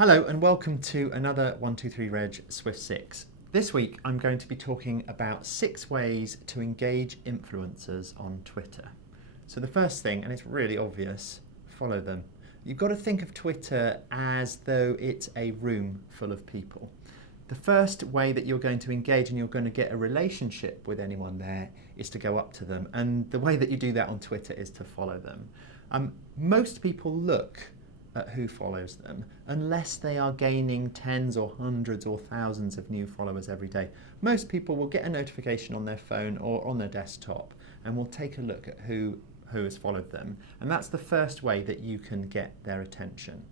Hello and welcome to another 123 Reg Swift 6. This week I'm going to be talking about 6 ways to engage influencers on Twitter. So the first thing, and it's really obvious, follow them. You've got to think of Twitter as though it's a room full of people. The first way that you're going to engage and you're going to get a relationship with anyone there is to go up to them. And the way that you do that on Twitter is to follow them. Most people look at who follows them unless they are gaining tens or hundreds or thousands of new followers every day. Most people will get a notification on their phone or on their desktop and will take a look at who has followed them. And that's the first way that you can get their attention.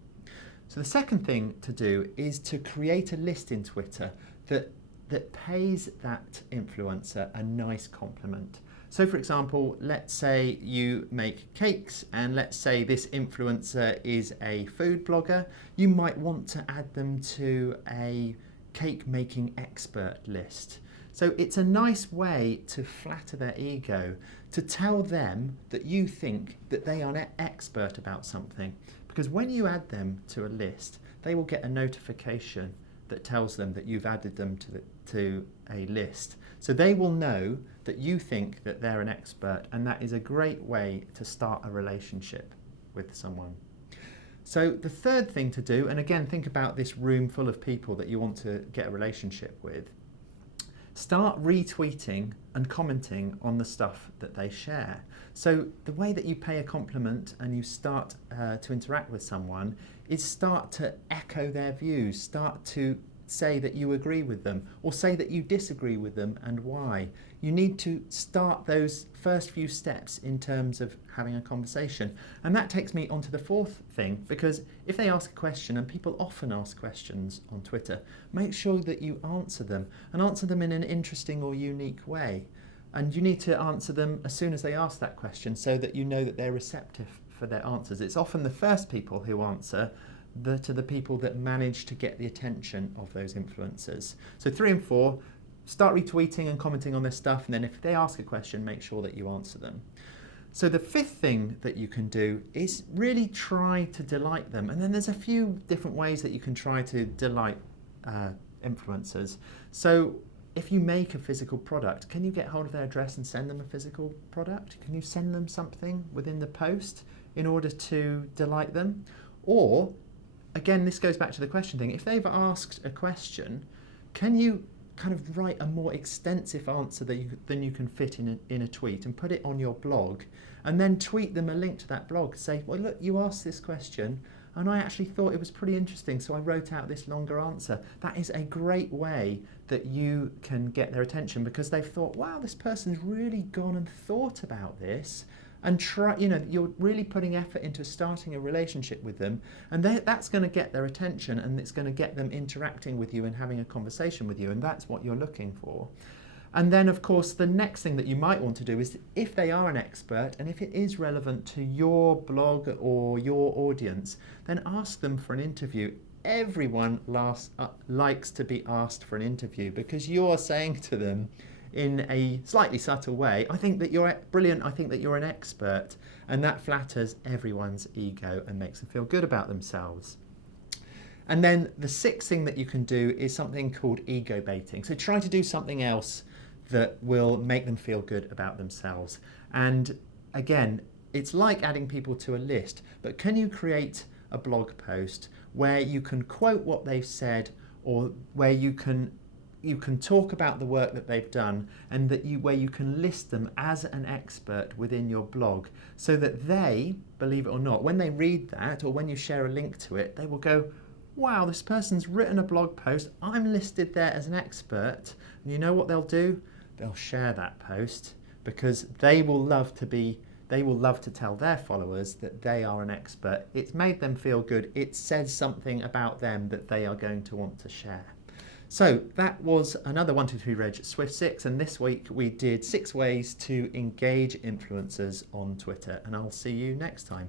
So the second thing to do is to create a list in Twitter that pays that influencer a nice compliment. So for example, let's say you make cakes and let's say this influencer is a food blogger. You might want to add them to a cake making expert list. So it's a nice way to flatter their ego, to tell them that you think that they are an expert about something. Because when you add them to a list, they will get a notification that tells them that you've added them to a list. So they will know that you think that they're an expert, and that is a great way to start a relationship with someone. So the third thing to do, and again think about this room full of people that you want to get a relationship with, start retweeting and commenting on the stuff that they share. So the way that you pay a compliment and you start to interact with someone is start to echo their views, start to say that you agree with them or say that you disagree with them and why. You need to start those first few steps in terms of having a conversation. And that takes me on to the fourth thing, because if they ask a question, and people often ask questions on Twitter, make sure that you answer them and answer them in an interesting or unique way. And you need to answer them as soon as they ask that question so that you know that they're receptive for their answers. It's often the first people who answer that are the people that manage to get the attention of those influencers. So 3 and 4, start retweeting and commenting on their stuff, and then if they ask a question, make sure that you answer them. So the fifth thing that you can do is really try to delight them. And then there's a few different ways that you can try to delight influencers. So if you make a physical product, can you get hold of their address and send them a physical product? Can you send them something within the post in order to delight them? Or, again, this goes back to the question thing. If they've asked a question, can you kind of write a more extensive answer than you can fit in a tweet and put it on your blog, and then tweet them a link to that blog? Say, well, look, you asked this question and I actually thought it was pretty interesting, so I wrote out this longer answer. That is a great way that you can get their attention, because they've thought, wow, this person's really gone and thought about this, and you're really putting effort into starting a relationship with them, and that's going to get their attention, and it's going to get them interacting with you and having a conversation with you, and that's what you're looking for. And then, of course, the next thing that you might want to do is, if they are an expert and if it is relevant to your blog or your audience, then ask them for an interview. Everyone likes to be asked for an interview, because you're saying to them in a slightly subtle way, I think that you're brilliant, I think that you're an expert, and that flatters everyone's ego and makes them feel good about themselves. And then the sixth thing that you can do is something called ego baiting. So try to do something else that will make them feel good about themselves. And again, it's like adding people to a list, but can you create a blog post where you can quote what they've said, or where you can talk about the work that they've done, and where you can list them as an expert within your blog, so that they, believe it or not, when they read that or when you share a link to it, they will go, wow, this person's written a blog post, I'm listed there as an expert. And you know what they'll do? They'll share that post, because they will love to tell their followers that they are an expert. It's made them feel good. It says something about them that they are going to want to share. So that was another 123 Reg Swift 6, and this week we did 6 ways to engage influencers on Twitter, and I'll see you next time.